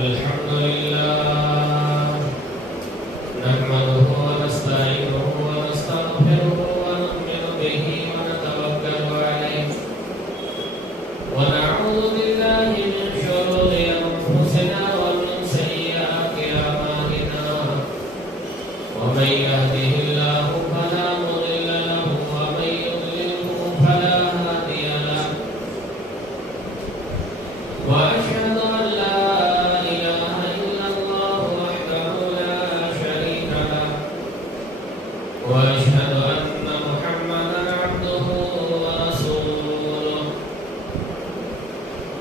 الحمد لله نحمده ونستعينه ونستغفره ونؤمن به ونتوكل عليه ونعوذ بالله من شرور أنفسنا ومن سيئات أعمالنا ومن يهده الله فلا مضل له ومن يضلله فلا هادي له وأشهد أن لا وأشهد أن محمدا عبده ورسوله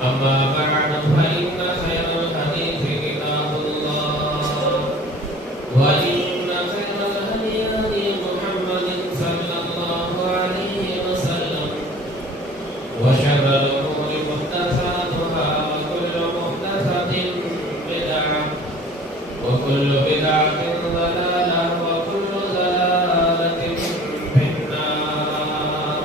أما بعد فإن خير الحديث كتاب الله وإن خير الهدي هدي محمد صلى الله عليه وسلم وشر الأمور محدثاتها وكل محدثة بدعة وكل بدعة ضلالة وكل ضلالة في النار.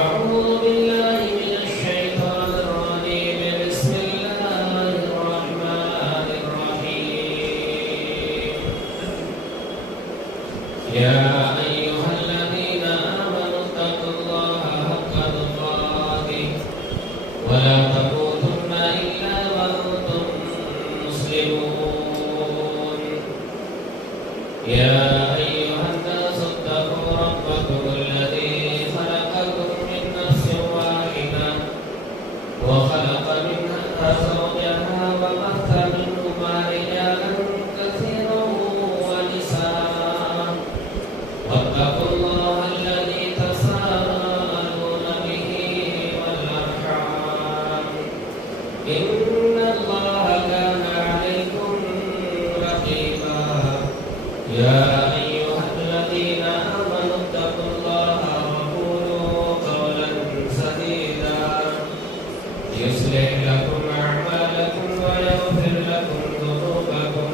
أعوذ بالله من الشيطان الرجيم. بسم الله الرحمن الرحيم. يا أيها الذين آمنوا اتقوا الله حق تقاته ولا تموتن إلا وأنتم مسلمون. يا أيها الناس اتقوا ربكم الذي خلقكم من نفس واحدة وخلق منها زوجها وبث منهما رجالا كثيرا ونساء واتقوا الله الذي تساءلون به والأرحام إن الله كان عليكم رقيبا. يا أيها الذين آمنوا اتقوا الله وقولوا قولا سديدا يصلح لكم أعمالكم ويغفر لكم ذنوبكم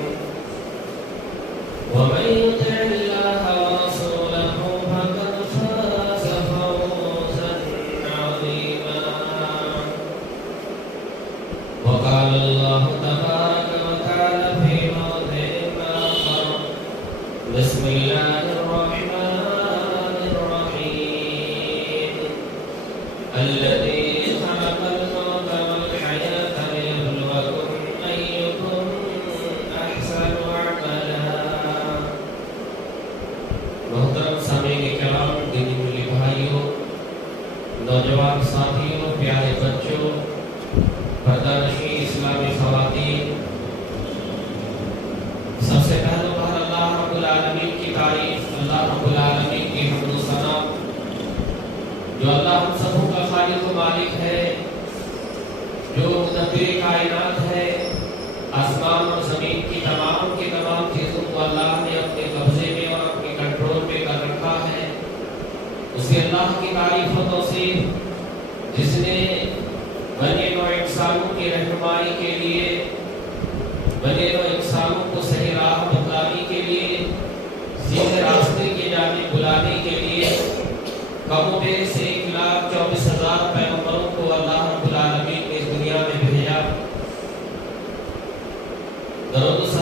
ومن يطع الله ورسوله فقد فاز فوزا عظيما. وقال الله تبارك وتعالى في موضع آخر: بسم الله الرحمن الرحيم. الذي خلق الموت والحياة ليبلوكم أيكم أحسن عملا. محترم سامعین کرام، دینی ملی بھائیوں، نوجوان ساتھیوں، پیارے بچوں، پردہ نشین اسلامی خواتین، سب سے پہلے اللہ رب العالمین کی تعریف، اللہ رب العالمین کی حمد و ثنا، جو اللہ ہم سبوں کا خالق و مالک ہے، جو مدبر کائنات ہے، آسمان اور زمین کی تمام چیزوں کو اللہ نے اپنے قبضے میں اور اپنے کنٹرول میں کر رکھا ہے. اسی اللہ کی تعریف و توصیف جس نے بنے نوع انسانوں کی رہنمائی کے لیے، بنے نوع انسانوں کو صحیح راہ بتلانے کے لیے، سیدھے راستے کی جانب بلانے کے لیے کم و بیش 1,24,000 پیغمبروں کو اللہ رب العالمین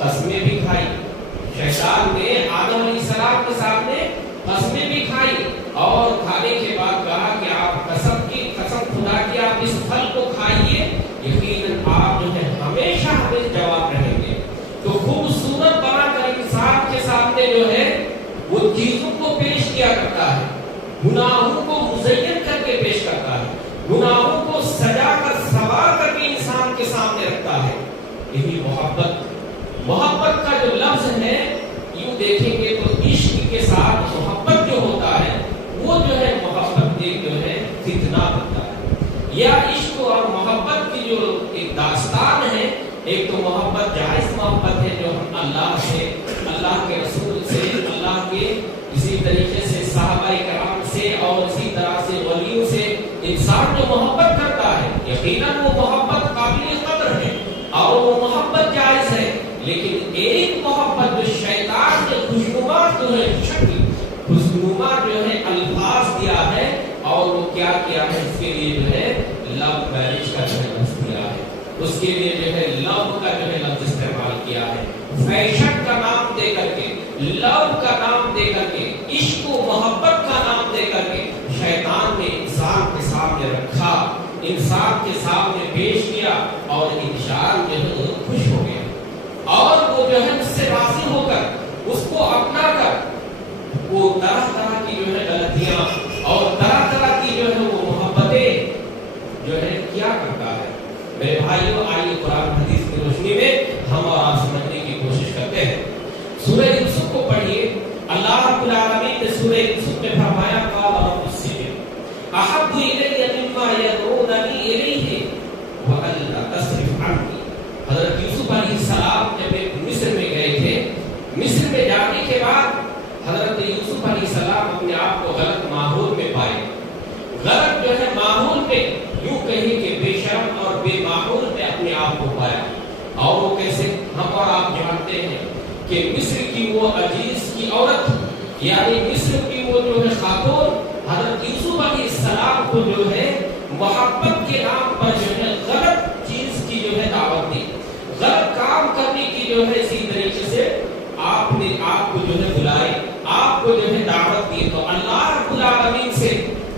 قسمیں بھی کھائی، شیطان نے آدم علیہ السلام کے سامنے قسمیں بھی کھائی اور کھانے کے بعد کہا کہ آپ قسم خدا کی آپ اس پھل کو کھائیے، یقیناً آپ جو ہے ہمیشہ ہمیں جواب رہیں گے۔ تو خوبصورت بنا کر انسان کے سامنے جو ہے وہ چیزوں کو پیش کیا کرتا ہے، گناہوں کو مزین کر کے پیش کرتا ہے، گناہوں کو سجا کر سوار کر کے انسان کے سامنے رکھتا ہے۔ یہی محبت کا جو لفظ ہے، یوں دیکھیں گے تو عشق کے ساتھ محبت جو ہوتا ہے وہ جو ہے محبت ایک جو ہے فتنہ ہوتا ہے، یا عشق اور محبت کی جو ایک داستان ہے، ایک تو محبت جائز محبت ہے جو ہم اللہ سے، اللہ کے رسول سے، اللہ کے اسی طریقے سے صحابہ کرام سے اور اسی طرح سے ولیوں سے انسان جو محبت کرتا ہے، یقیناً وہ محبت قابل قدر ہے اور وہ محبت جائز ہے۔ لیکن ایک محبت جو شیطان نے خوشنما جو ہے شکل، خوشنما جو ہے الفاظ دیا ہے اور وہ کیا کیا ہے، اس کے لیے جو ہے لو میرج کا جو ہے لفظ دیا ہے، اس کے لیے جو ہے لو کا جو ہے لفظ استعمال کیا ہے، فیشن کا نام دے کر کے، لو کا نام دے کر کے، عشق و محبت کا نام دے کر کے شیطان نے انسان کے سامنے رکھا، انسان کے سامنے پیش کیا اور انسان جو ہے خوش ہو گیا اور وہ جو ہے اس سے راضی ہو کر اس کو اپنا کر وہ طرح طرح کی جو ہے غلطیاں اور طرح طرح کی جو ہے وہ محبتیں جو ہے کیا کرتا ہے۔ میرے بھائیوں، آئیے قرآن حدیث کی روشنی میں ہم اور آپ سمجھنے کی کوشش کرتے ہیں۔ سورہ یوسف کو پڑھیے، اللہ رب العالمین نے سورہ یوسف میں فرمایا قال رب السجن احب الی مما یدعوننی الیہ والا تصرف عنی۔ حضرت یوسف علیہ السلام جب مصر میں گئے تھے، مصر میں جانے کے بعد حضرت یوسف علیہ السلام اپنے آپ کو غلط ماحول میں پائے، غلط جو ہے ماحول میں، یوں کہیں کہ بے شرم اور بے ماحول میں اپنے آپ کو پایا۔ اور وہ کیسے؟ ہم اور آپ جانتے ہیں کہ مصر کی وہ عزیز کی عورت، یعنی مصر کی وہ جو ہے خاتون حضرت یوسف علیہ السلام کو جو ہے محبت کے نام پر جو ہے غلط چیز کی جو ہے دعوت دی، غلط کام کرنے کی جو ہے اسی طریقے سے آپ نے آپ کو جو ہے بلائے، آپ کو جو ہے دعوت دی۔ تو اللہ رب العالمین سے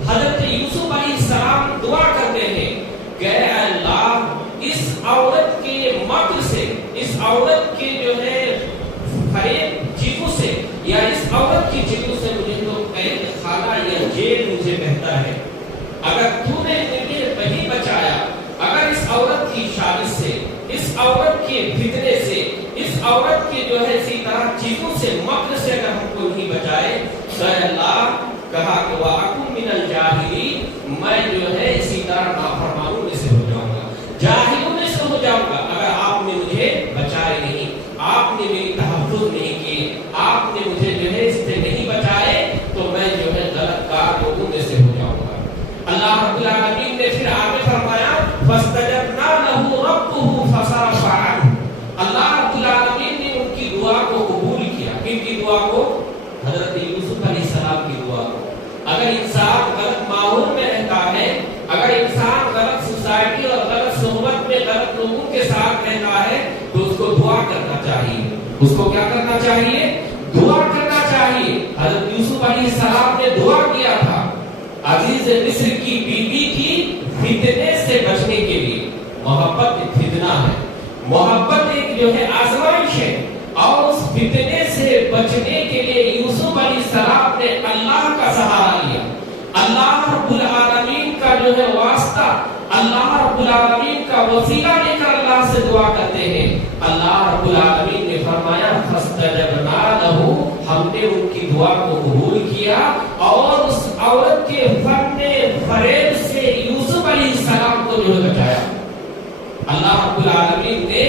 حضرت یوسف علیہ السلام دعا کرتے ہیں کہ اے اللہ اس عورت کے مکر سے، اس عورت کے جو ہے فریب چیزوں سے یا اس عورت کی چیزوں سے مجھے تو قید خانہ یا جیل مجھے بہتر ہے۔ اگر تو نے مجھے نہیں بچایا، اگر اس عورت کی شادی سے، اس عورت کے فتنے سے، اس عورت کے جو ہے اسی طرح چیزوں سے، مکر سے اگر ہم کو نہیں بچائے تو اللہ کہا کہ وَأَكُن مِّنَ الْجَاهِلِينَ، میں جو ہے اسی طرح نافرمانوں میں سے ہو جاؤں گا، جاہلوں میں سے ہو جاؤں گا۔ اگر آپ نے مجھے بچائے نہیں، آپ نے میری تحفظ نہیں کی، آپ نے مجھے جو ہے اس سے نہیں بچائے تو میں جو ہے غلط کار لوگوں میں سے ہو جاؤں گا۔ اللہ رب العالمین نے پھر آگے فرمایا فَاسْتَجَبْنَا لَهُ رَبُّهُ فَصَرَفَ عَنْهُ۔ اللہ رب العالمین نے ان کی دعا کو قبول کیا۔ کن کی دعا کو؟ حضرت یوسف علیہ السلام کی دعا کو۔ اگر انسان غلط ماحول میں رہتا ہے، اگر انسان غلط سوسائٹی اور غلط صحبت میں غلط لوگوں کے ساتھ رہتا ہے تو اس کو دعا کرنا چاہیے۔ اس کو کیا کرنا چاہیے؟ دعا کرنا چاہیے۔ حضرت یوسف علیہ السلام نے دعا کیا تھا عزیز مصر کی بیوی کی فتنے سے بچنے کے لیے۔ محبت ایک فتنہ ہے، محبت ایک جو ہے آزمائش ہے، اور اس فتنے سے بچنے کے لیے یوسف علیہ السلام نے اللہ کا سہارا لیا، اللہ رب العالمین کا جو ہے واسطہ، اللہ رب العالمین کا وسیلہ لے کر اللہ سے دعا کرتے ہیں۔ اللہ رب العالمین نے فرمایا فاستجبنا لہ، ہم نے ان کی دعا کو قبول کیا اور اس عورت کے فتنے فریب سے یوسف علیہ السلام کو جو ہے بچایا۔ اللہ رب العالمین نے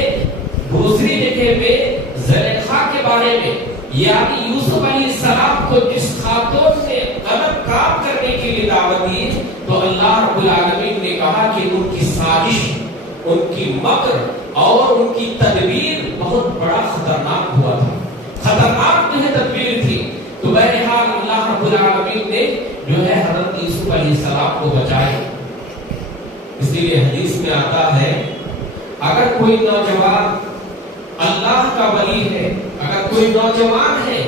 دوسری جگہ پہ زلیخا کے بارے میں، یعنی یوسف علیہ السلام کو جس خاتون نے غلط کام کرنے کے لیے دعوت دی تو اللہ رب العالمین نے کہا کہ ان کی سازش، ان کی مکر اور ان کی تدبیر بہت بڑا خطرناک ہوا تھا، خطرناک جو ہے تدبیر تھی۔ تو بہرحال اللہ رب العالمین نے جو ہے حضرت یوسف علیہ السلام کو بچائے۔ اس لیے حدیث میں آتا ہے اگر کوئی نوجوان اللہ کا ولی ہے، اگر کوئی نوجوان ہے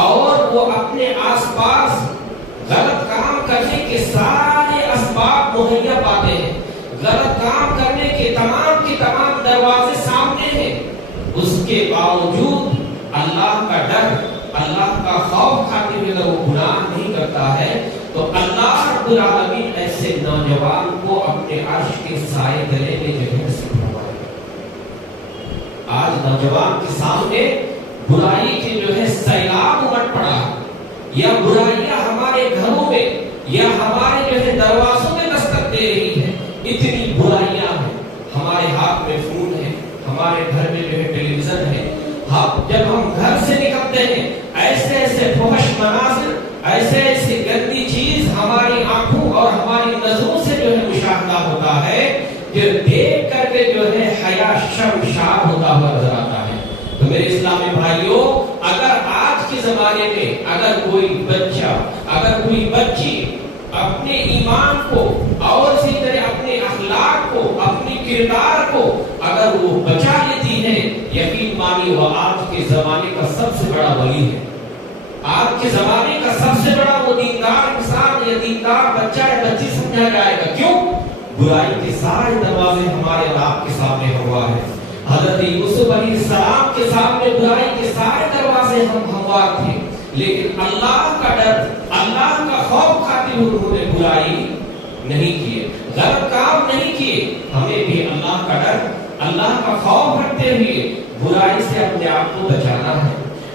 اور وہ اپنے آس پاس غلط کام کرنے کے سارے اسباب مہیا پاتے ہیں، غلط کام کرنے کے تمام دروازے سامنے ہیں، اس کے باوجود اللہ کا ڈر، اللہ کا خوف کھاتے ہوئے اگر وہ گناہ نہیں کرتا ہے تو اللہ رب العالمین ایسے نوجوان کو اپنے عرش کے سائے گلے میں جگہ نصیب فرمائے گا۔ آج نوجوان کے سامنے برائی کے جو ہے سیلاب امٹ پڑا، یا برائیاں ہمارے گھروں میں یا ہمارے جو ہے دروازوں میں دستک دے رہی ہے، اتنی برائیاں ہیں۔ ہمارے ہاتھ میں فون ہے، ہمارے گھر میں جو ہے ٹیلی ویژن ہے، جب ہم گھر سے نکلتے ہیں ایسے فحش مناظر، ایسے گندی چیز ہماری آنکھوں اور ہماری نظروں سے جو ہے مشاہدہ ہوتا ہے، جو دیکھ کر کے جو ہے حیا شرمسار ہوتا ہوا نظر آتا ہے۔ تو میرے اسلامی بھائیوں، اگر آج کے زمانے میں اگر کوئی بچہ، اگر کوئی بچی اپنے ایمان کو اور اسی طرح اپنے اخلاق کو، اپنی کردار کو اگر وہ بچا لیتی ہے، یقین مانی وہ آج کے زمانے کا سب سے بڑا ولی ہے۔ آج کے زمانے کا سب سے بڑا وہ دیندار انسان یا دیندار بچہ یا بچی سمجھا جائے گا۔ کیوں؟ برائی کے سارے دروازے ہمارے اور آپ کے سامنے ہوا ہے۔ حضرت یوسف علیہ السلام کے سامنے برائی کے سارے دروازے ہموار تھے، لیکن اللہ کا ڈر، اللہ کا خوف کھاتے ہوئے انہوں نے برائی نہیں کیے، غلط کام نہیں کیے۔ ہمیں بھی اللہ کا ڈر، اللہ کا خوف رکھتے ہوئے برائی سے اپنے آپ کو بچانا ہے،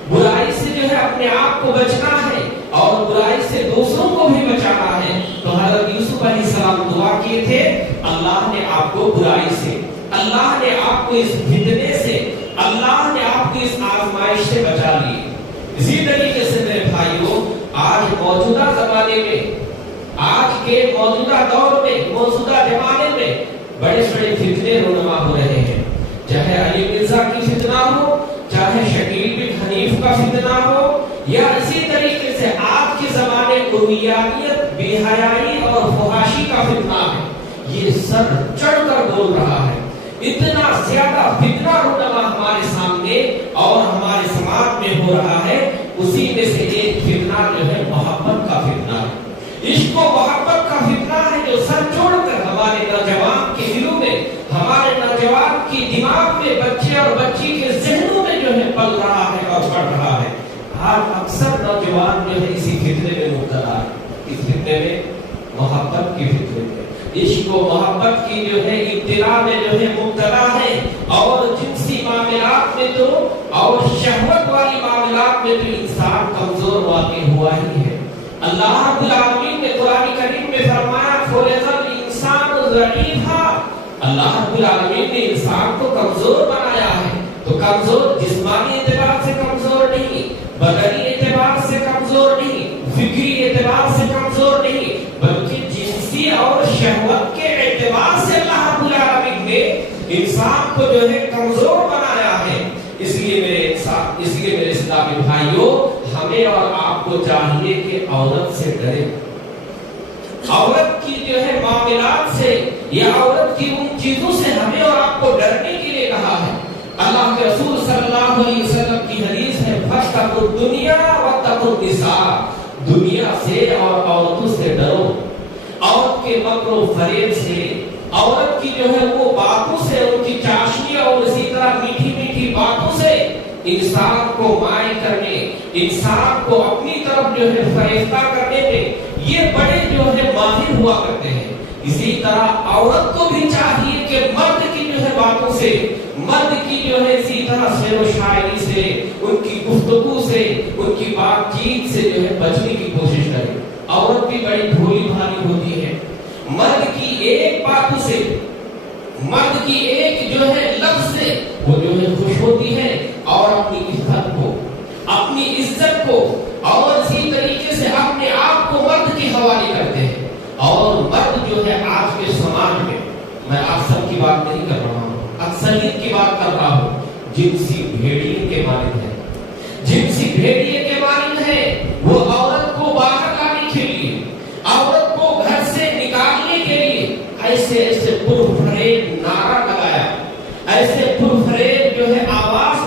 برائی سے جو ہے اپنے آپ کو بچنا ہے اور برائی سے دوسروں کو بھی بچانا ہے۔ تو حضرت یوسف علیہ السلام دعا کیے تھے، اللہ نے آپ کو برائی سے، اللہ نے آپ کو اس فتنے سے، اللہ نے آپ کو اس آزمائش سے بچا لی۔ اسی طریقے سے میرے بھائیوں، آج موجودہ زمانے میں، آج کے موجودہ دور میں، موجودہ زمانے میں بڑے بڑے فتنے رونما ہو رہے ہیں، چاہے علی مرزا کی فتنہ ہو، چاہے شکیل بن حنیف کا فتنہ ہو، یا اسی طریقے سے آج کے زمانے قومیانیت، بے حیائی اور فحاشی کا فتنہ ہے۔ یہ سر چڑھ کر بول رہا ہے، اتنا زیادہ فتنہ رونما ہمارے سامنے اور ہمارے سماج میں ہو رہا ہے۔ اسی میں سے ایک فتنہ جو ہے محبت کا فتنہ ہے، عشق و محبت کا فتنہ ہے، جو سر چھوڑ کر ہمارے نوجوان کے دلوں میں، ہمارے نوجوان کی دماغ میں، بچے اور بچی کے ذہنوں میں جو ہے پل رہا ہے اور پڑ رہا ہے۔ آج اکثر نوجوان جو ہے اسی فتنے میں مبتلا ہے، اس فتنے میں، محبت کی فتنے میں، عشق و محبت کی جو ہے ابتلا میں جو ہے مبتلا ہے، اور جنسی معاملات میں تو اور شہوت والی معاملات میں تو انسان کمزور واقع ہوا ہی ہے۔ اللہ رب العالمین نے قرآن کریم میں فرمایا خلق الانسان ضعیفا، اللہ رب العالمین نے انسان کو کمزور بنایا ہے، تو کمزور جسمانی اعتبار سے کمزور نہیں، بدنی اعتبار سے کمزور نہیں، فکری اعتبار سے کمزور نہیں، بلکہ جنسی اور شہوت کے اعتبار سے اللہ رب العالمین نے انسان کو جو ہے کمزور بنایا ہے۔ اس لیے میرے اسلامی بھائیوں، ہمیں اور آپ کو چاہیے کہ عورت سے ڈرے، عورت کی جو ہے معاملات سے یا عورت کی ان چیزوں سے ہمیں اور آپ کو ڈرنے کے لیے کہا ہے۔ اللہ کے رسول صلی اللہ علیہ وسلم کی حدیث ہے، فاتقوا الدنیا واتقوا النساء، دنیا سے اور عورتوں سے ڈرو، عورت کے مکر و فریب سے، عورت کی جو ہے وہ باتوں سے، ان کی چاشنی اور اسی طرح میٹھی میٹھی باتوں سے انسان کو مائل کرنے، انسان کو اپنی طرف جو ہے فریفتہ کرنے میں یہ بڑے جو ہے ماہر ہوا کرتے ہیں۔ اسی طرح عورت کو بھی چاہیے کہ مرد کی جو ہے باتوں سے، مرد کی جو ہے اسی طرح شعر و شاعری سے، ان کی گفتگو سے، ان کی بات چیت سے جو ہے بچنے کی کوشش کرے۔ عورت بھی بڑی بھولی بھالی ہوتی ہے، مرد کی ایک بات سے، مرد کی ایک جو ہے لفظ سے وہ جو ہے خوش ہوتی ہے اور اپنی عزت کو، اپنی عزت کو اور اسی طریقے سے اپنے آپ کو مرد کے حوالے کرتے ہیں۔ اور مرد جو ہے آج کے سماج میں، میں آپ سب کی بات نہیں کر رہا ہوں، اکثریت کی بات کر رہا ہوں، جنسی بھیڑیے کے مالک ہے، جنسی بھیڑیے کے مالک ہے۔ وہ عورت کو باہر لانے کے لیے، عورت کو گھر سے نکالنے کے لیے ایسے پرفریب نعرہ لگایا، ایسے پرفریب جو ہے آواز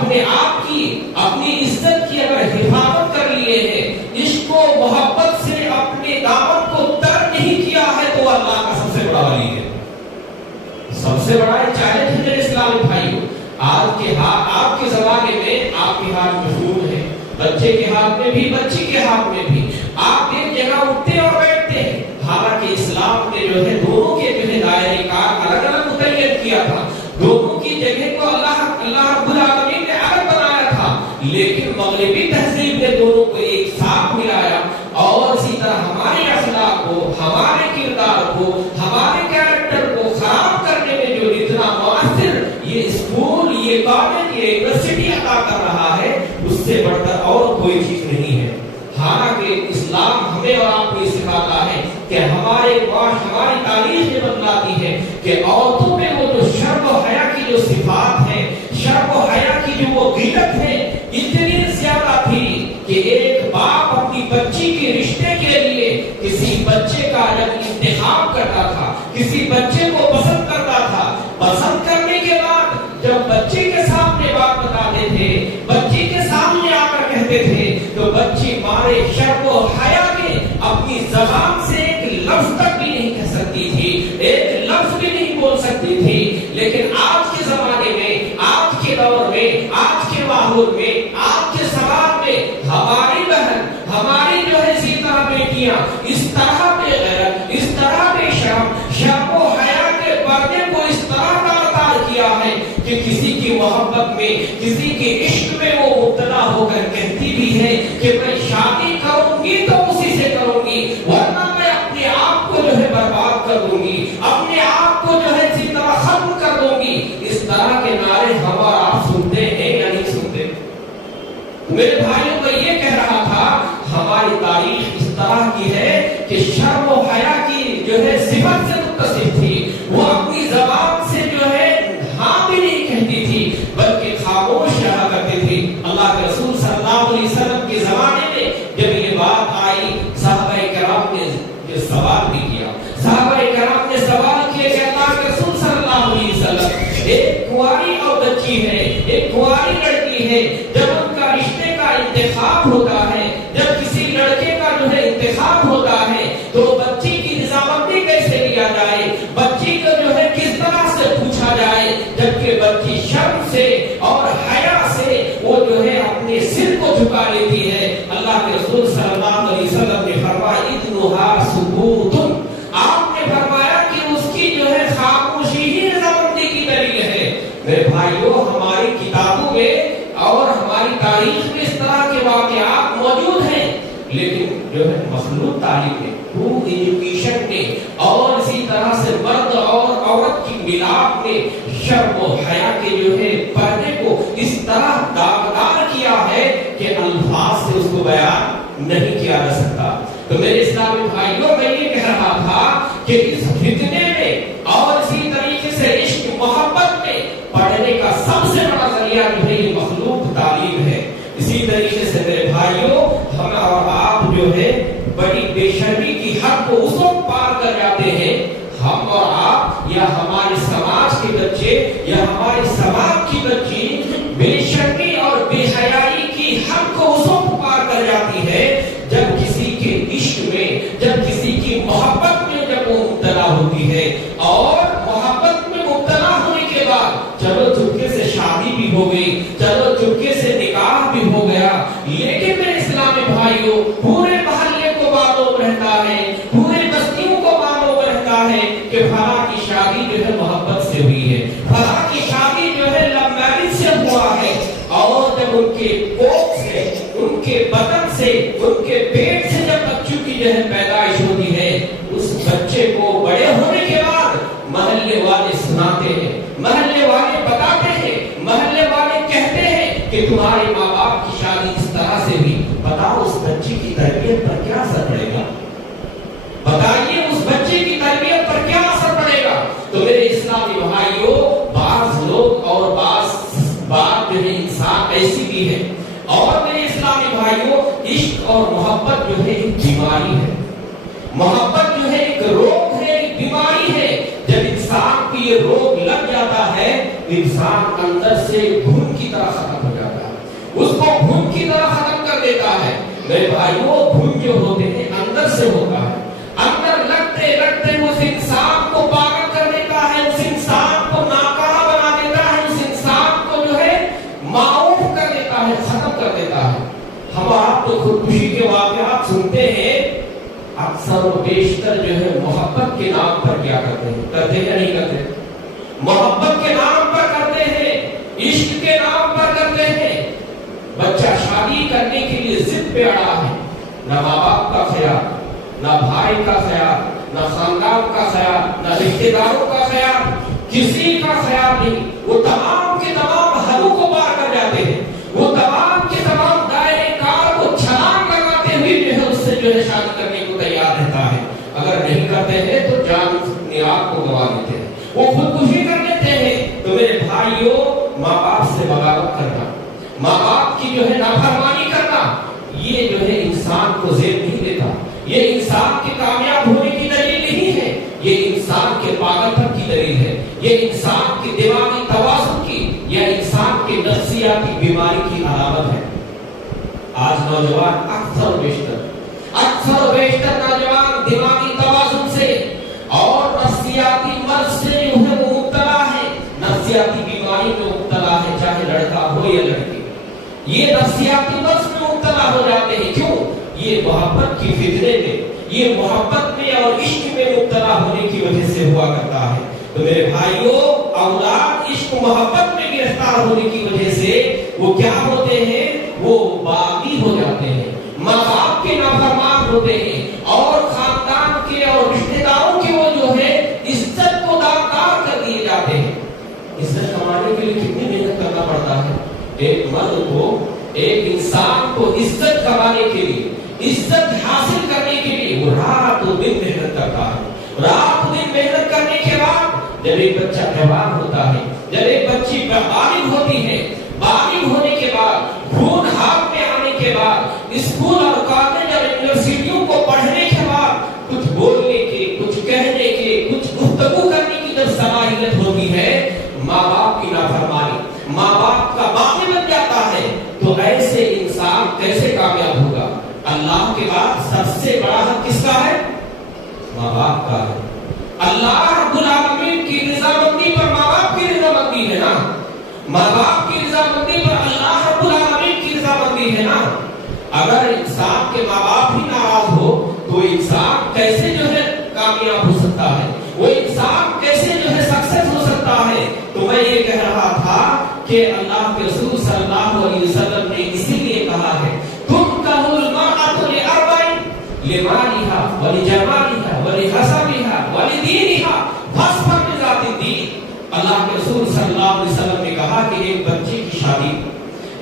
اپنے آپ کی اپنی عزت کی اگر حفاظت کر لیے ہیں، عشق و محبت سے اپنے دامن کو تر نہیں کیا ہے، تو اللہ کا سب سے بڑا ولی ہے، سب سے بڑا چیلنج ہے میرے اسلامی بھائیوں۔ آپ کے زمانے میں آپ کے ہاتھ میں فون ہے، بچے کے ہاتھ میں بھی، بچی کے ہاتھ میں بھی، آپ ایک جگہ اٹھتے اور بیٹھتے ہیں۔ حالانکہ اسلام نے جو ہے دونوں کے جو ہے دائرے کار الگ الگ متعین کیا تھا، دونوں کی جگہ کو اللہ رب العالمین نے الگ بنایا تھا، لیکن مغربی تہذیب نے دونوں کو ایک ساتھ ملایا، اور اسی طرح ہمارے اخلاق کو، ہمارے کردار کو، ہمارے کیریکٹر کو خراب کرنے میں جو اتنا مؤثر یہ اسکول، یہ کالج، یہ یونیورسٹی عطا کر رہا ہے، اس سے بڑھ کر اور کوئی چیز نہیں ہے۔ حالانکہ اسلام ہمیں اور آپ کو سکھاتا ہے کہ ہماری تاریخ یہ بتلاتی ہے کہ عورتوں میں وہ جو شرم و حیا کی جو صفات ہے، شرم و حیا کی جو وہ غیرت ہے، اتنی زیادہ تھی کہ ایک باپ اپنی بچی کے رشتے کے لیے کسی بچے کا جب انتخاب کرتا تھا، کسی بچے کو پسند کرتا تھا، پسند کرنے کے بعد جب بچے کے سامنے بات بتاتے تھے، بچی کے سامنے آ کر کہتے تھے، تو بچی مارے شرم و حیا کے اپنی زبان سے ایک لفظ تک بھی نہیں کہہ سکتی تھی، ایک لفظ بھی نہیں بول سکتی تھی۔ لیکن آج کے زمانے میں، آج کے دور میں، آج کے ماحول میں، آج کے سماج میں ہماری بہن، ہماری جو ہے اسی طرح بیٹیاں اس طرح بے غیرت، اس طرح بے شرم، شرم و حیا کے پردے کو اس طرح تار کیا ہے کہ کسی کی محبت میں، کسی کے عشق میں وہ مبتلا ہو کر کہتی بھی ہے کہ میں شادی کروں گی تو اسی سے کروں گی، ورنہ میں اپنے آپ کو جو ہے برباد کر دوں گی، اپنے آپ کو جو ہے اسی طرح ختم کر دوں گی۔ اس طرح کے نعرے ہم اور آپ سنتے ہیں یا نہیں سنتے؟ میرے بھائیوں میں یہ کہہ رہا تھا، ہماری تاریخ اس طرح کی ہے کہ شرم و حیا کی جو ہے صفت سے متصف تھی، وہ اپنی زبان سے جو ہے ہاں بھی نہیں کہتی تھی بلکہ خاموش رہا کرتی تھی۔ اللہ کے رسول صلی اللہ علیہ وسلم کے زمانے میں جب یہ بات آئی، صحابہ کرام نے یہ سوال بھی کیا، صحابہ کرام نے سوال کیا کہ اللہ کے رسول صلی اللہ علیہ وسلم، ایک کنواری اور بچی ہے، ایک کنواری لڑکی ہے، جب ان کا رشتے کا انتخاب ہوتا ہے، جب کسی لڑکے کا جو ہے انتخاب ہوتا ہے، تو بچی کی نظامبندی کیسے لیا جائے، بچی کو جو ہے کس طرح سے پوچھا جائے، جبکہ بچی شرم سے اور حیا سے وہ جو ہے اپنے سر کو جھکا لیتی ہے۔ اللہ کے رسول صلی اللہ علیہ وسلم نے فرمایا اذنھا سکوت، آپ نے فرمایا کہ اس کی جو ہے خاموشی ہی نظامبندی کی دلیل ہے۔ میرے بھائیو، ہماری کتابوں میں اور ہماری تاریخ میں اس طرح کے واقعات موجود ہیں، لیکن جو ہے مخلوط تعلیم میں، ایجوکیشن میں، اور اسی طرح سے مرد اور عورت کی ملاپ میں شرم و حیا کے جو ہے پردے کو اس طرح داغدار کیا ہے کہ الفاظ سے اس کو بیان نہیں کیا جا سکتا۔ تو میرے اسلامی بھائیوں، میں یہ کہہ رہا تھا کہ اس فتنے میں اور اسی طریقے سے عشق محبت میں پڑھنے کا سب سے بڑا ذریعہ جو ہے یہ مخلوق تعلیم ہے۔ اسی طریقے سے میرے بھائیوں، ہم اور آپ جو ہے بڑی بے شرمی کی حد کو اس وقت پار کر جاتے ہیں، ہم اور آپ یا ہمارے سماج کے بچے یا ہمارے سماج کی بچی بے شرمی اور بے حیائی کی حد کو اس وقت پار کر جاتی ہے جب کسی کے عشق میں، جب کسی کی محبت میں جب وہ مبتلا ہوتی ہے، اور محبت میں مبتلا ہونے کے بعد چلو چپکے سے شادی بھی ہو گئی، چلو چپکے سے نکاح بھی ہو گیا، لیکن میرے اسلامی بھائیوں، پورے محلے کو معلوم رہتا ہے، پورے بستیوں کو معلوم رہتا ہے کہ فلاں کی شادی جو ہے محبت سے ہوئی ہے، فلاں کی شادی جو ہے لو میرج سے ہوا ہے، اور جب ان کے کوکھ سے، ان کے بدن سے، ان کے پیٹ سے جب بچوں کی جو ہے پیدائش ہوتی ہے، اس بچے کو بڑے ہونے کے بعد محلے والے سناتے ہیں، محلے والے بتاتے ہیں، محلے والے کہتے ہیں کہ تمہارے ماں باپ کی شادی اس طرح سے ہوئی۔ بتاؤ اس بچے کی تربیت پر کیا اثر پڑے گا؟ بتائیے اس بچے کی تربیت پر کیا اثر پڑے گا؟ تو میرے اسلامی بھائیوں، بعض لوگ اور بعض بات جو ہے انسان ایسی بھی ہے، اور میرے اسلامی بھائیوں، عشق اور محبت جو ہے ایک بیماری ہے، محبت جو ہے ایک روگ ہے، ایک بیماری ہے۔ جب انسان کو یہ روگ لگ جاتا ہے، انسان اندر سے گھن کی طرح ختم ہو جاتا ہے۔ میرے بھائیوں بھول جو ہوتے ہیں اندر سے ہوتا ہے، اندر لگتے لگتے اس انسان کو پاگل کر دیتا ہے، اس انسان کو ناکام بنا دیتا ہے، اس انسان کو جو ہے معاف کر دیتا ہے، ختم کر دیتا ہے۔ ہم آپ تو خودکشی کے واقعات سنتے ہیں، اکثر و بیشتر جو ہے محبت کے نام پر کیا کرتے ہیں، کرتے ہیں نہیں کرتے؟ محبت کے نام پر کرتے ہیں، عشق کے نام پر کرتے ہیں۔ بچہ شادی کرنے کے لیے ضد پہ اڑا ہے، نہ ماں باپ کا خیال، نہ بھائی کا خیال، نہ خاندان کا خیال، نہ رشتے داروں کا خیال، کسی کا خیال نہیں۔ وہ تمام کے تمام حدوں کو پار کر جاتے ہیں، وہ تمام کے تمام دائرے کار کو چھلانگ لگاتے ہوئے جو ہے اس سے جو ہے شادی کرنے کو تیار رہتا ہے۔ اگر نہیں کرتے ہیں تو جان اپنی آپ کو گوا دیتے ہیں، وہ خودکشی کر لیتے ہیں۔ تو میرے بھائیوں، ماں باپ سے بغاوت کرنا، ماں باپ کی جو ہے نافرمانی کرنا، یہ جو ہے انسان کو زیب نہیں دیتا، یہ انسان کے کامیاب ہونے کی دلیل نہیں ہے، یہ انسان کے پاگل پن کی دلیل ہے، یہ انسان کے دماغی توازن کی یا انسان کے نفسیاتی بیماری کی علامت ہے۔ آج نوجوان اکثر و بیشتر نوجوان دماغی توازن سے اور نفسیاتی مرض سے جو ہے وہ مبتلا ہے، نفسیاتی بیماری میں مبتلا ہے، چاہے لڑکا ہو یا لڑکی، یہ نفسیاتی مرض میں مبتلا ہو جاتے ہیں۔ کیوں؟ یہ محبت کی فتنے میں، یہ محبت میں اور عشق میں مبتلا ہونے کی وجہ سے ہوا کرتا ہے۔ تو میرے بھائیوں، اولاد عشق محبت میں گرفتار ہونے کی وجہ سے وہ کیا ہوتے ہیں؟ وہ باغی ہو جاتے ہیں، ماں باپ کے نافرمان ہوتے ہیں، اور خاندان کے اور رشتے داروں کے وہ جو ہے عزت کو داغدار کر دیے جاتے ہیں۔ عزت کمانے کے لیے کتنی محنت کرنا پڑتا ہے؟ ایک مرد کو، ایک انسان کو عزت کمانے کے لیے، عزت حاصل کرنے کے لیے وہ رات و دن محنت کرتا ہے۔ رات و دن محنت کرنے کے بعد جب ایک بچہ جوان ہوتا ہے، جب ایک بچی بالغ ہوتی ہے، بالغ ہونے کے بعد، خون ہاتھ میں آنے کے بعد، اسکول اور کالج اور یونیورسٹیوں کو پڑھنے کے بعد، کچھ بولنے کے، کچھ کہنے کے، کچھ گفتگو کرنے کی جب صلاحیت ہوتی ہے، ماں باپ کی نافرمانی، ماں باپ کا باغی بن جاتا ہے، تو ایسے انسان کیسے کامیاب ہوگا؟ اللہ کے بعد سب سے بڑا حق کس کا ہے؟ ماں باپ کا ہے۔ اللہ رب العالمین کی رضامندی پر ماں باپ کی رضامندی ہے نا، ماں باپ کی رضامندی پر اللہ رب العالمین کی رضامندی ہے نا۔ اگر انسان کے ماں باپ ہی ناراض ہو تو انسان کیسے جو ہے کامیاب ہو سکتا ہے؟ وہ انسان کیسے جو ہے سکسیس ہو سکتا ہے؟ تو میں یہ کہہ رہا تھا کہ اللہ کے رسول صلی اللہ علیہ وسلم نے اسی لیے کہا ہے، تنکح المرأة لأربع، لمالها ولجمالها ولحسبها ولدينها فاظفر بذات الدين۔ اللہ کے رسول صلی اللہ علیہ وسلم نے کہا کہ ایک بچے کی شادی،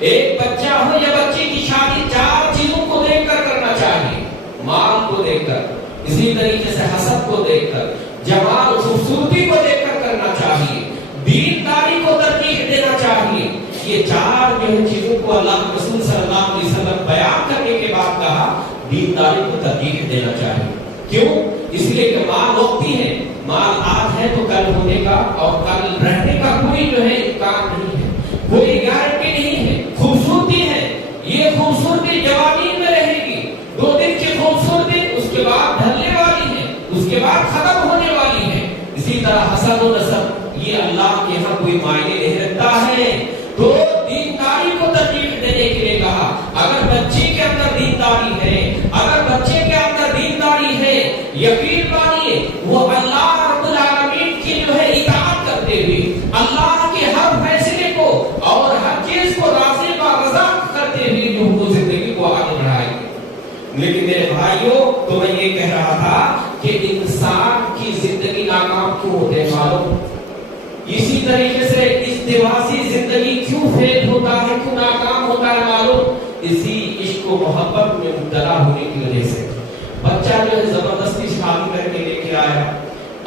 ایک بچہ ہو یا بچے کی شادی 4 چیزوں کو دیکھ کر کرنا چاہیے۔ مال کو دیکھ کر، اسی طریقے سے حسب کو دیکھ کر، جمال خوبصورتی کو دیکھ کر کرنا چاہیے، دینداری کو ترجیح دینا چاہیے۔ یہ 4 جو ہے چیزوں کو اللہ کے رسول صلی اللہ علیہ وسلم بیان کرنے کے بعد کہا دینداری کو ترجیح دینا چاہیے۔ کیوں؟ اس لیے کہ مال وقتی ہے، مال آج ہے تو کل ہونے کا اور کل رہنے کا کوئی جو ہے امکان نہیں ہے، کوئی گارنٹی نہیں ہے۔ خوبصورتی ہے، یہ خوبصورتی جوانی میں رہے گی، 2 دن کی خوبصورتی اس کے بعد ڈھلنے والی ہے، اس کے بعد ختم ہونے والی ہے۔ اسی طرح حسب و نسب، یہ اللہ کے یہاں کوئی معنی نہیں رکھتا ہے۔ تو دینداری کو ترجیح دینے کے لیے کہا، اگر بچے کے اندر دینداری ہے، اگر بچے کے اندر دینداری ہے، یقین مانیے وہ اللہ رب العالمین کی جو ہے اطاعت کرتے ہوئے، اللہ کے ہر فیصلے کو اور ہر چیز کو راضی و رضا کرتے ہوئے جو وہ زندگی کو آگے بڑھائے گی۔ لیکن میرے بھائیوں، تو میں یہ کہہ رہا تھا کہ انسان کی زندگی ناکام کیوں ہوتے ہیں معلوم؟ اسی طریقے سے ازدواجی زندگی کیوں فیل ہوتا ہے، کیوں ناکام ہوتا ہے معلوم؟ اسی عشق و محبت میں مبتلا ہونے کی وجہ سے۔ بچہ جو ہے زبردستی شادی کر کے لے کے آیا،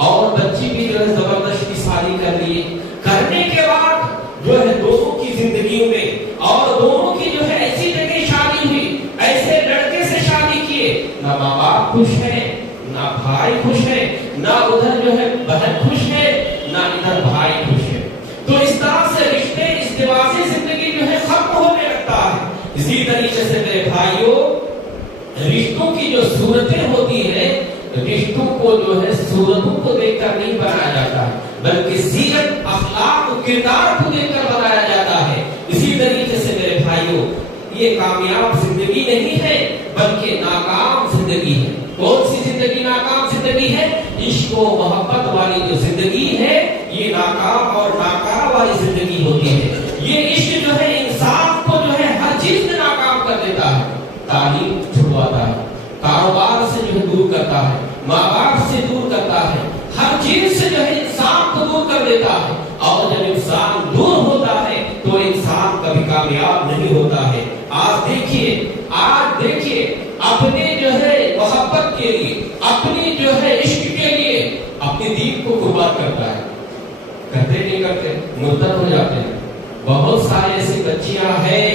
اور بچی بھی جو ہے زبردستی شادی کر لی، کرنے کے بعد جو ہے دونوں کی زندگیوں میں، اور دونوں کی جو ہے ایسی جگہ شادی ہوئی، ایسے لڑکے سے شادی کیے، نہ ماں باپ خوش ہے، نہ بھائی خوش ہے، نہ ادھر جو ہے بہن خوش ہے، نہ ادھر بھائی خوش ہے۔ تو اس طرح سے رشتے، ازدواجی زندگی جو ہے ختم ہونے لگتا ہے۔ اسی طریقے سے میرے بھائیوں، رشتوں کی جو صورتیں ہوتی ہیں، رشتوں کو جو ہے صورتوں کو دیکھ کر نہیں بنایا جاتا ہے، بلکہ سیرت، اخلاق و کردار کو دیکھ کر بنایا جاتا ہے۔ اسی طریقے سے میرے بھائیوں، یہ کامیاب زندگی نہیں ہے بلکہ ناکام زندگی ہے۔ کون سی زندگی ناکام زندگی ہے؟ عشق و محبت والی جو زندگی ہے یہ ناکام اور ناکام والی زندگی ہوتی ہے۔ یہ عشق جو ہے انسان کو جو ہے ہر چیز میں ناکام کر دیتا ہے، تعلیم چھڑواتا ہے، کاروبار سے جو ہے دور کرتا ہے، ماں باپ سے دور کرتا ہے، ہر چیز سے جو ہے انسان کو دور کر دیتا ہے، اور جب انسان دور ہوتا ہے تو انسان کبھی کامیاب نہیں ہوتا ہے۔ آج دیکھیے اپنے جو ہے محبت کے لیے، اپنی جو ہے عشق کے لیے اپنی دین کو قربان کرتا ہے، کرتے نہیں کرتے مرتد ہو جاتے ہیں۔ بہت سارے ایسی بچیاں ہیں،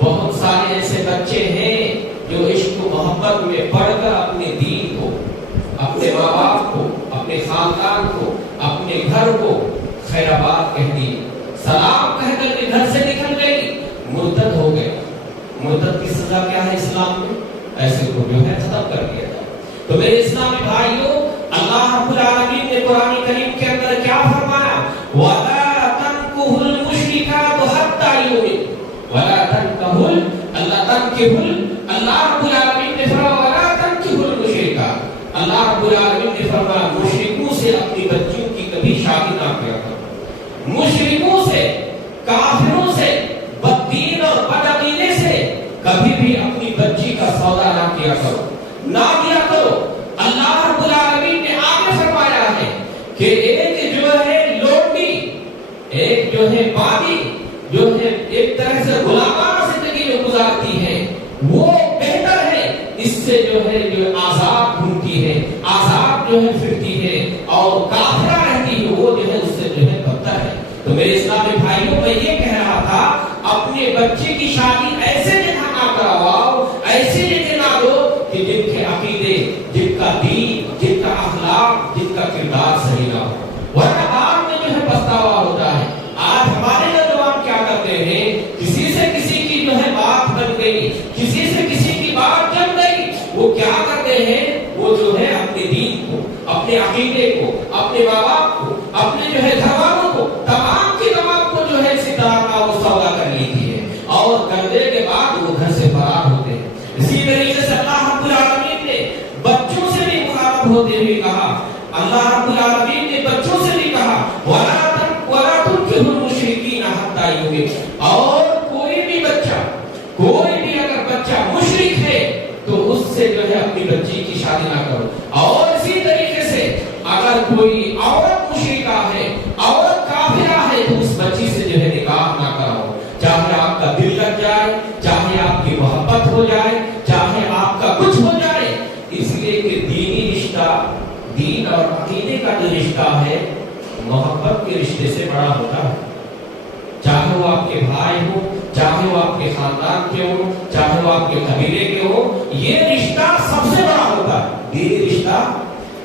بہت سارے ایسے بچے ہیں جو عشق و محبت میں پڑھ کر اپنے دین کو، اپنے ماں باپ کو، اپنے خاندان کو، اپنے گھر کو خیر آباد کہہ دی، سلام کہہ کر کے گھر سے نکل گئی، مرتد ہو گئے۔ مرتد کی سزا کیا ہے اسلام میں؟ ایسے کو جو ہے ختم کر دیا جائے۔ تو میرے اسلامی بھائیوں، اللہ رب العالمین نے قرآن کریم کے اندر کیا فرمایا؟ وَلَا تَنْكِحُوا الْمُشْرِكَاتِ حَتَّىٰ يُؤْمِنَّ وَلَا تَنْكِحُوا اللہ رب العالمین نے فرمایا وَلَا تَنْكِحُوا الْمُشْرِكَاتِ، اللہ رب العالمین نے فرمایا مشرکوں سے اپنی بچیوں کی کبھی شادی نہ کیا کرو، مشرکوں سے، کافروں سے، بددین اور بدعقیدے سے کبھی بھی اپنی بچی کا سودا نہ کیا کرو، نہ دیا کرو۔ اللہ رب العالمین نے آگے فرمایا ہے کہ ایک جو ہے لوٹی، ایک جو ہے بادی، جو ہے ایک طرح سے غلامانہ زندگی میں گزارتی ہے، وہ بہتر ہے اس سے جو ہے جو آزاد گھومتی ہے، آزاد جو ہے پھرتی ہے اور کافرہ رہتی ہے، وہ جو ہے اس سے جو ہے بدتر ہے۔ تو میرے اسلامی بھائیوں، میں یہ کہہ رہا تھا اپنے بچے کی شادی ایسے جگہ نہ کرواؤ، ایسے جگہ نہ دو کہ جن کے عقیدے، جن کا دین، جن کا اخلاق، جن کا کردار صحیح نہ ہو، ورنہ بعد میں جو ہے پچھتاوا ہوتا ہے۔ آج ہمارے نوجوان کیا کرتے ہیں؟ کسی سے کسی کی جو ہے بات بن گئی، کسی سے کسی کی بات جم گئی، وہ کیا کرتے ہیں؟ وہ جو ہے اپنے دین کو، اپنے عقیدے کو، اپنے ماں باپ کو، اپنے جو ہے گھر والوں کو، تمام کی تمام کو جو ہے اسی طرح کا وہ سودا کر لیتی ہے، اور کرنے کے بعد وہ گھر سے فرار ہوتے ہیں۔ اسی طریقے سے اللہ رب العالمین نے بچوں سے بھی مخاطب ہوتے ہوئے کہا، اللہ رب العالمین نے بچوں سے بھی کہا وَلَا تُنْكِحُوا الْمُشْرِكِينَ حَتَّىٰ يُؤْمِنُوا، اور کوئی بھی اگر بچہ مشرک ہے تو اس سے جو ہے اپنی بچی کی شادی نہ کرو۔ اور اسی طریقے سے اگر کوئی عورت مشرکہ ہے، عورت کافرہ ہے، تو اس بچی سے جو ہے نکاح نہ کراؤ، چاہے آپ کا دل لگ جائے، چاہے آپ کی محبت ہو جائے، چاہے آپ کا کچھ ہو جائے، اس لیے کہ دینی رشتہ، دین اور عقیدے کا جو رشتہ ہے محبت کے رشتے سے بڑا ہوتا ہے، چاہے وہ آپ کے بھائی ہو، چاہے وہ آپ کے خاندان کے ہو، چاہے وہ آپ کے قبیلے کے ہو، یہ رشتہ سب سے بڑا ہوتا ہے۔ دینی رشتہ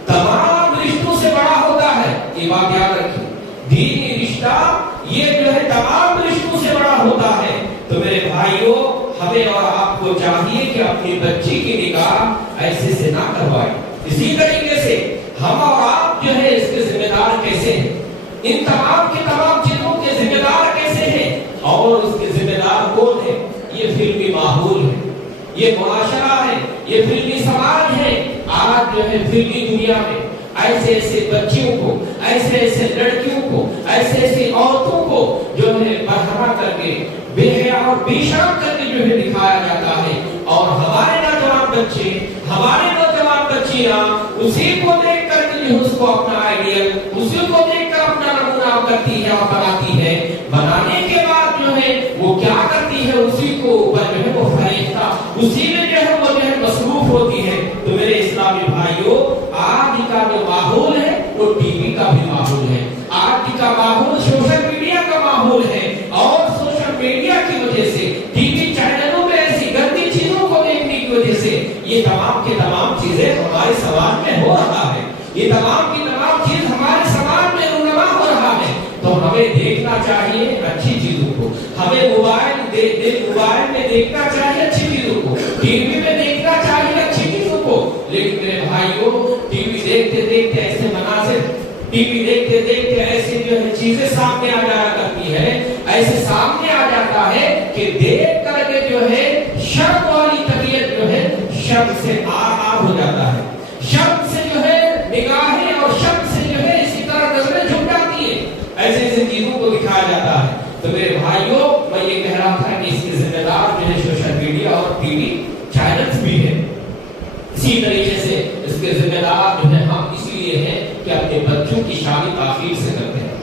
تمام رشتوں سے بڑا ہوتا ہے، یہ بات یاد رکھیے، دینی رشتہ یہ جو ہے تمام رشتوں سے بڑا ہوتا ہے۔ تو میرے بھائیوں، ہمیں اور آپ کو چاہیے کہ اپنی بچی کی نکاح ایسے سے نہ کروائیں۔ اسی طریقے سے ہم اور آپ جو ہے اس کے ذمہ دار کیسے ہیں، ان تمام کی تمام چیزوں کے ذمہ دار کیسے ہیں، اور اس کے ذمہ دار کون ہے؟ یہ فلمی ماحول ہے، یہ معاشرہ ہے، یہ فلمی سماج ہے۔ آج جو ہے فلمی دنیا میں ایسے ایسے بچیوں کو، ایسے ایسے لڑکیوں کو، ایسے ایسی عورتوں کو جو ہے برہما کر کے، بے حیا اور بے شرم کر کے جو ہے دکھایا جاتا ہے، اور ہمارے نوجوان بچے، ہمارے نوجوان بچیاں اسی کو دیکھ کر کے جو اس کو اپنا آئیڈیل، اسی کو دیکھ کر اپنا نمونہ کرتی ہے اور بناتی ہے۔ بنانے کے بعد جو ہے وہ کیا کرتی ہے؟ اسی کو اوپر جو ہے وہ فریفتہ، اسی میں جو ہے وہ جو ہے مصروف ہوتی ہے۔ تو میرے اسلامی بھائیوں، آج کا جو ماحول ہے وہ ٹی وی کا بھی ماحول ہے، آج کا ماحول سوشل میڈیا کا ماحول ہے، اور سوشل میڈیا کی وجہ سے، ٹی وی چینلوں میں ایسی گندی چیزوں کو دیکھنے کی وجہ سے یہ تمام کی تمام چیزیں ہمارے سماج میں ہو رہا ہے، یہ تمام کی تمام چیز ہمارے سماج میں رونما ہو رہا ہے۔ تو ہمیں دیکھنا چاہیے اچھی چیزوں کو، ہمیں موبائل میں دیکھنا چاہیے اچھی چیزوں کو، ٹی وی میں دیکھنا چاہیے ٹی وی دیکھتے دیکھتے ایسی جو ہے چیزیں سامنے آ جایا کرتی ہے، ایسے سامنے آ جاتا ہے کہ دیکھ کر کے جو ہے شرم والی طبیعت جو ہے شرم سے آر ہو جاتا ہے، شرم سے جو ہے نگاہیں اور شرم سے جو ہے اسی طرح نظریں جھک جاتی ہیں، ایسے ایسے چیزوں کو دکھایا جاتا ہے۔ تو میرے بھائیوں، میں یہ کہہ رہا تھا کہ اس کے ذمہ دار جو ہے سوشل میڈیا اور ٹی وی چینلز بھی ہے، اسی طریقے سے اس کے ذمہ دار جو ہے ہم اس لیے ہیں کہ اپنے بچوں کی شادی تاخیر سے کرتے ہیں۔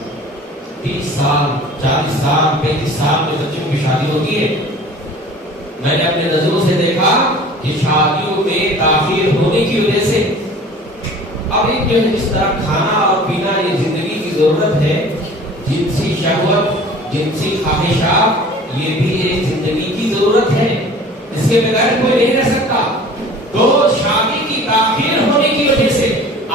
30 سال 40 سال 35 سال میں بچوں کی شادی ہوتی ہے۔ میں نے اپنے نظروں سے دیکھا کہ شادیوں میں تاخیر ہونے کی وجہ سے اب ایک جو ہے اس طرح کھانا اور پینا یہ زندگی کی ضرورت ہے، جنسی شہوت جنسی خواہشات یہ بھی ایک زندگی کی ضرورت ہے، اس کے بغیر کوئی نہیں رہ سکتا۔ تو شادی کی تاخیر ہونے کی وجہ سے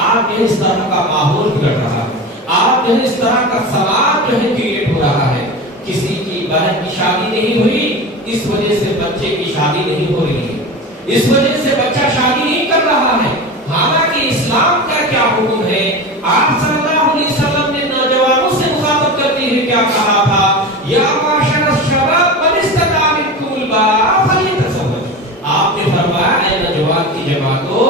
آپ جو اس طرح کا ماحول بگڑ رہا ہے، آپ جو اس طرح کا سماج جو ہے کریٹ ہو رہا ہے۔ کسی کی بہن کی شادی نہیں ہوئی، اس وجہ سے بچے کی شادی نہیں ہو رہی ہے، اس وجہ سے بچہ شادی نہیں کر رہا ہے۔ حالانکہ اسلام کا کیا حکم ہے؟ آپ صلی اللہ علیہ وسلم نے نوجوانوں سے مخاطب کرتے ہوئے کیا کہا تھا؟ یا معاشر الشباب من استطاع منکم الباء فلیتزوج۔ آپ نے فرمایا اے نوجوان کی جماعتوں،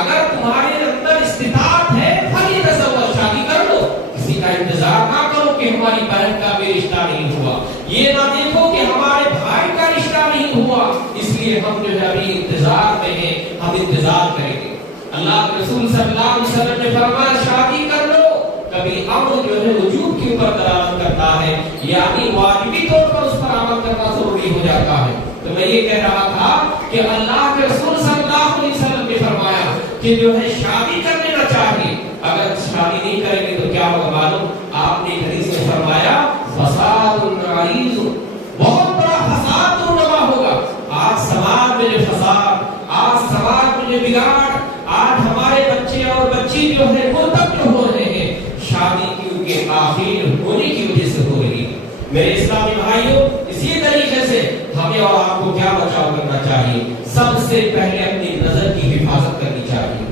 اگر تمہارے اندر استطاعت ہے فلیتزوج، شادی کر لو، کسی کا انتظار نہ کرو کہ ہماری بہن کا بھی رشتہ نہیں ہوا، یہ نہ دیکھو کہ ہمارے بھائی کا رشتہ نہیں ہوا، اس لیے ہم جو ہے ابھی انتظار میں ہیں، ہم انتظار کریں گے۔ اللہ کے رسول صلی اللہ علیہ وسلم نے فرمایا شادی کر لو، کبھی امر جو ہے وجوب کے اوپر دلالت کرتا ہے، یعنی واجبی طور پر اس پر عمل کرنا ضروری ہو جاتا ہے۔ تو میں یہ کہہ رہا تھا کہ اللہ کے رسول صلی اللہ علیہ وسلم نے فرمایا کہ جو ہے شادی کر لینا چاہیے، اگر شادی نہیں کریں گے تو کیا ہوگا معلوم؟ آپ نے حدیث میں فرمایا فساد عریض، بہت بڑا فساد رونما ہوگا۔ آج سماج میں جو فساد، آج سماج میں جو بگاڑ، آج ہمارے بچے اور بچی جو ہے مرتب جو ہو رہے ہیں، شادی کیونکہ آخر ہونے کی وجہ سے ہو رہی ہے۔ میرے اسلامی بھائیوں، اسی طریقے سے ہمیں اور آپ کو کیا بچاؤ کرنا چاہیے؟ سب سے پہلے اپنی نظر کی حفاظت کرنی چاہیے۔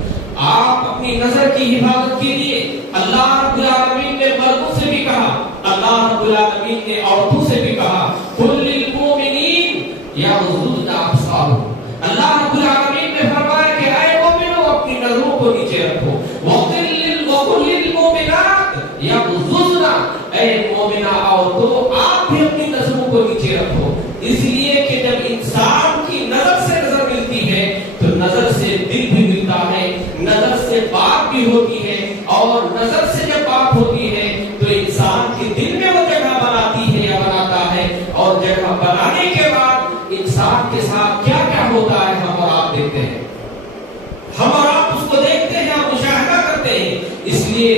آپ اپنی نظر کی حفاظت کے لیے اللہ رب العالمین نے مردوں سے بھی کہا، اللہ رب العالمین نے عورتوں سے بھی کہا، قل للمؤمنین یغضضن ابصارہم۔ اللہ رب العالمین نے فرمایا کہ اے مومنو اپنی نظروں کو نیچے رکھو، وقل للمؤمنات یغضضن، اے مومنہ عورتوں آپ بھی اپنی نظروں کو نیچے رکھو، اس لیے کہ جب انسان کی نظر سے نظر ملتی ہے تو نظر سے دل بھی ملتا ہے، نظر سے بات بھی ہوتی ہے، اور نظر سے جب بات ہوتی ہے تو انسان کے دل میں وہ جگہ بناتی ہے یا بناتا ہے، اور جگہ بنانے کے بعد انسان کے ساتھ کیا کیا ہوتا ہے ہم اور آپ دیکھتے ہیں، ہم اور آپ اس کو دیکھتے ہیں اور مشاہدہ کرتے ہیں۔ اس لیے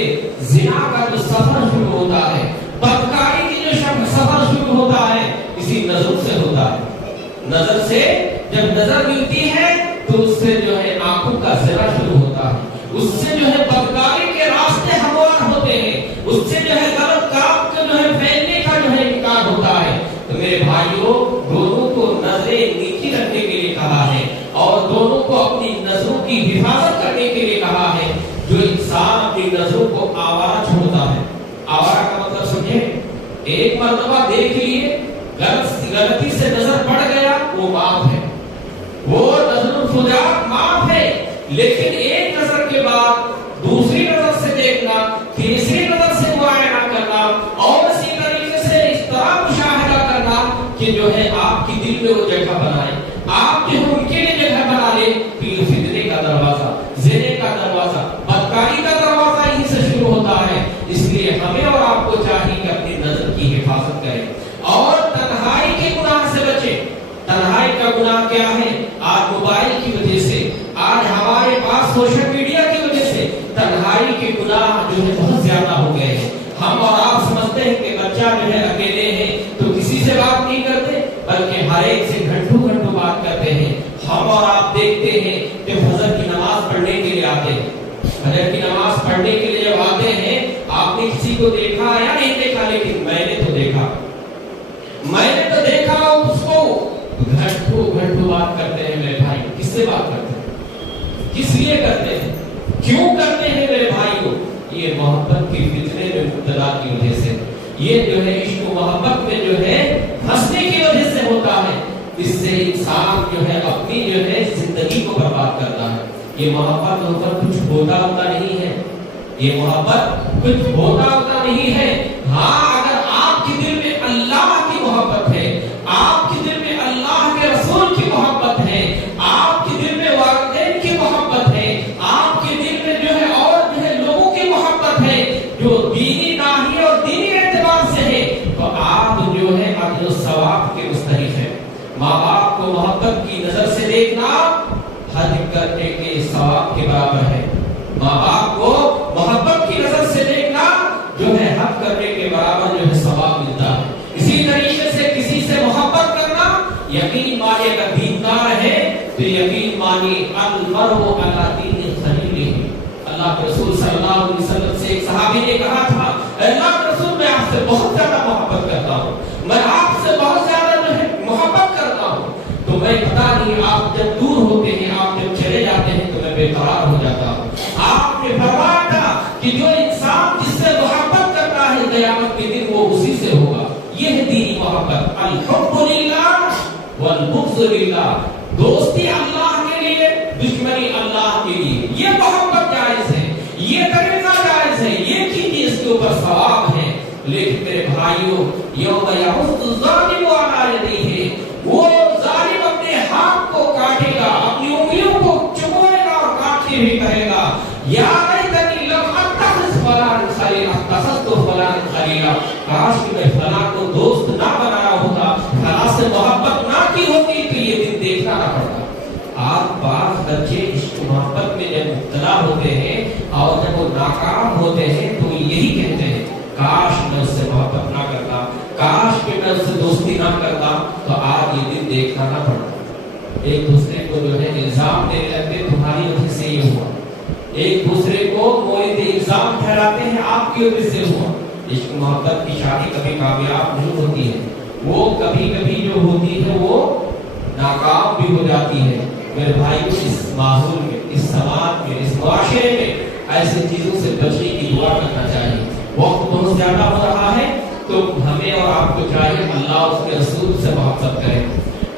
زنا کا جو سفر شروع ہوتا ہے، بدکاری کی جو سفر شروع ہوتا ہے، اسی نظر سے ہوتا ہے۔ نظر سے جب نظر ملتی ہے تو اس سے جو ہے آنکھوں کا زنا شروع ہوتا ہے، اس سے جو ہے بدکاری کے راستے ہموار ہوتے ہیں، اس سے جو ہے غلط کام کا جو ہے پھیلنے کا جو ہے امکان ہوتا ہے۔ تو میرے بھائیوں، دونوں کو نظریں نیچی رکھنے کے لیے کہا ہے، اور دونوں کو اپنی نظروں کی حفاظت کرنے کے لیے کہا ہے۔ جو انسان اپنی نظروں کو آوارہ چھوڑتا ہے، آوارہ کا مطلب سمجھے، ایک مرتبہ دیکھ لیے غلطی سے نظر پڑ گیا وہ معاف ہے، وہ نظر الفجاء معاف ہے، لیکن ایک نظر کے بعد دوسری نظر سے دیکھنا، تیسری نظر سے معائنہ کرنا، اور اسی طریقے سے اس طرح مشاہدہ کرنا کہ جو ہے آپ کی دل میں وہ جگہ بنائے، آپ جو ان کے لیے جگہ بنا لے۔ پھر فتنے کا دروازہ، زنے کا دروازہ، بدکاری کا دروازہ یہیں سے شروع ہوتا ہے۔ اس لیے ہمیں اور آپ کو چاہیے کہ اپنی نظر کی حفاظت کریں اور تنہائی کے گناہ سے بچیں۔ تنہائی کا گناہ کیا ہے؟ آج موبائل کی وجہ سے، آج ہمارے پاس سوشل میڈیا کی وجہ سے تنہائی کے گناہ جو ہے بہت زیادہ ہو گئے ہیں۔ ہم اور آپ سمجھتے ہیں کہ بچہ جو ہے اکیلے ہیں تو کسی سے بات نہیں کرتے، بلکہ ہر ایک سے گھنٹوں گھنٹوں بات کرتے ہیں۔ ہم اور آپ دیکھتے ہیں کہ فجر کی نماز پڑھنے کے لیے آتے ہیں، فجر کی نماز پڑھنے کے لیے جب آتے ہیں، آپ نے کسی کو دیکھا یا نہیں دیکھا، لیکن میں نے تو دیکھا اس کو گھنٹوں گھنٹوں بات کرتے ہیں۔ میرے بھائی کس سے بات کرتے ہیں؟ کس لیے کرتے ہیں؟ کیوں کرتے ہیں میرے بھائی کو؟ یہ محبت محبت کی فتنے میں مبتلا کی وجہ سے، یہ جو ہے عشق و محبت میں جو ہے پھنسنے کی وجہ سے ہوتا ہے۔ اس سے انسان جو ہے اپنی جو ہے زندگی کو برباد کرتا ہے۔ یہ محبت اوپر کچھ ہوتا نہیں ہے، یہ محبت کچھ ہوتا نہیں ہے۔ ہاں اگر آپ کے دل میں اللہ کی محبت ہے، آپ کے دل میں اللہ کے رسول کی محبت ہے، آپ کے دل میں والدین کی محبت ہے، آپ کے دل میں جو ہے اور جو ہے لوگوں کی محبت ہے جو دینی ناحیے اور دینی اعتبار سے ہے، تو آپ جو ہے اجر و ثواب کے مستحق ہیں۔ ماں باپ کو محبت کی نظر سے دیکھنا حج کرنے کے ثواب کے برابر ہے۔ ماں باپ کو محبت کی نظر سے دیکھنا جو ہے حج کرنے کے برابر جو ہے ثواب ملتا ہے۔ اسی طریقے سے کسی سے محبت کرنا، یقین مانے اگر دیندار ہے تو یقین مانے المرء علی دین خلیلہ۔ اللہ کے رسول صلی اللہ علیہ وسلم سے ایک صحابی نے کہا تھا، اللہ کے رسول میں آپ سے بہت زیادہ محبت کرتا ہوں، میں آپ سے بہت زیادہ جو ہے محبت کرتا ہوں، تو میں پتا نہیں آپ جب دور ہوتے ہیں، آپ جب چلے جاتے ہیں تو میں بے قرار ہو جاتا ہوں۔ آپ نے فرمایا تھا کہ جو انسان جس سے محبت کرتا ہے قیامت کے دن وہ اسی سے ہوگا۔ یہ ہے دینی محبت، الحب للہ والبغض للہ، دوستی اللہ کے لیے، دشمنی اللہ کے لیے، یہ محبت جائز ہے، یہ طریقہ جائز ہے، یہ کیجیے، اس کے اوپر ثواب ہے۔ لیکن میرے بھائیوں، یوم یعض الظالم علی یدیہ، وہ ظالم اپنے ہاتھ کو کاٹے گا، اپنی انگلیوں کو چبوئے گا اور کاٹ کے بھی کہے گا یا لیتنی لم اتخذ فلانا خلیلا اتخذت فلانا خلیلا، کاش کہ میں فلاں کو دوست نہ بنایا ہوتا، فلاں سے محبت نہ کی ہوتی تو یہ دن دیکھنا نہ پڑتا۔ آپ بعض بچے عشق محبت میں جب مبتلا ہوتے ہیں اور جب وہ ناکام ہوتے ہیں تو یہی کہتے ہیں کاش میں اس سے محبت نہ کرتا، کاش کہ میں اس سے دوستی نہ کرتا تو آج یہ دن دیکھنا نہ پڑتا۔ ایک دوسرے کو جو ہے الزام دینے لگتے تمہاری وجہ سے یہ ہوا، ایک دوسرے کو مورد الزام ٹھہراتے ہیں آپ کی وجہ سے ہوا۔ عشق محبت کی شادی کبھی کامیاب نہیں ہوتی ہے، وہ کبھی کبھی جو ہوتی ہے وہ ناکام بھی ہو جاتی ہے۔ میرے بھائیو، اس ماحول میں، اس سماج میں، اس معاشرے میں ایسے چیزوں سے بچنے کی دعا کرنا چاہیے۔ وقت بہت زیادہ ہو رہا ہے تو ہمیں اور آپ کو چاہیے اللہ اور اس کے رسول سے محبت کریں،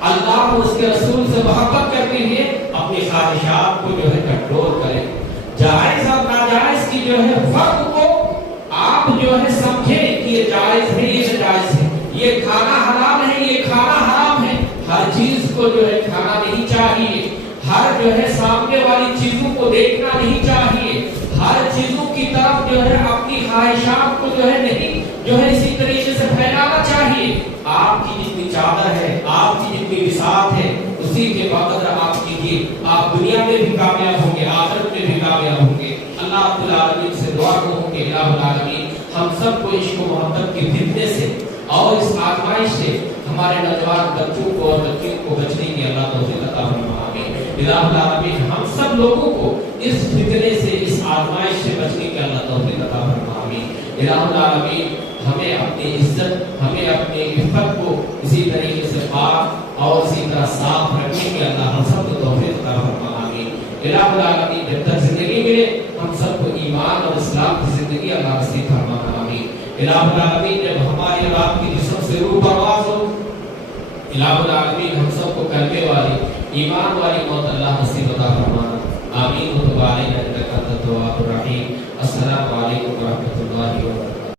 اللہ اور اس کے رسول سے محبت کرتے ہوئے اپنی خواہشات کو جو ہے کنٹرول کریں، جائز اور ناجائز کی جو ہے فرق کو آپ جو ہے سمجھیں کہ یہ جائز ہے، یہ ناجائز ہے، یہ کھانا حلال ہے، یہ کھانا حرام ہے۔ ہر چیز کو جو ہے کھانا نہیں چاہیے، ہر جو ہے سامنے والی چیزوں کو دیکھنا نہیں چاہیے، ہر چیزوں کی طرف جو ہے اپنی خواہشات کو جو ہے نہیں جو ہے اسی طریقے سے پھیلانا چاہیے۔ آپ کی جتنی چادر ہے، آپ کی جتنی بساط ہے، اسی کے بقدر آپ کیجیے، آپ دنیا میں بھی کامیاب ہوں گے، آخرت میں بھی کامیاب ہوں گے۔ اللہ رب العالمین سے دعا کروں کہ الہ العالمین ہم سب کو عشق و محبت کے فتنے سے اور اس آزمائش سے ہمارے نوجوان بچوں کو اور بچیوں کو بچنے کی اللہ توفیق عطا فرمائے۔ آمین۔ الہ العالمین ہم سب لوگوں کو اس فتنے سے، اس آزمائش سے بچنے کی اللہ توفیق عطا فرمائے۔ آمین۔ الہ العالمین ہمیں اپنی عزت، ہمیں اپنی عفت کو اسی طریقے سے پاک اور اسی طرح صاف رکھنے کی اللہ ہم سب کو توفیق عطا فرمائے۔ آمین۔ الہ العالمین جب تک زندگی ملے ہم سب کو ایمان اور اسلام کی زندگی اللہ نصیب فرمائے۔ آمین۔ الہ العالمین جب ہماری اور آپ کی جسم سے روح پرواز ہو، الہ العالمین ہم سب کو کلمے والی، ایمان والی موت اللہ نصیب عطا فرمائے۔ آمین۔ و تب علینا انک انت التواب الرحیم۔ السلام علیکم ورحمۃ اللہ وبرکاتہ۔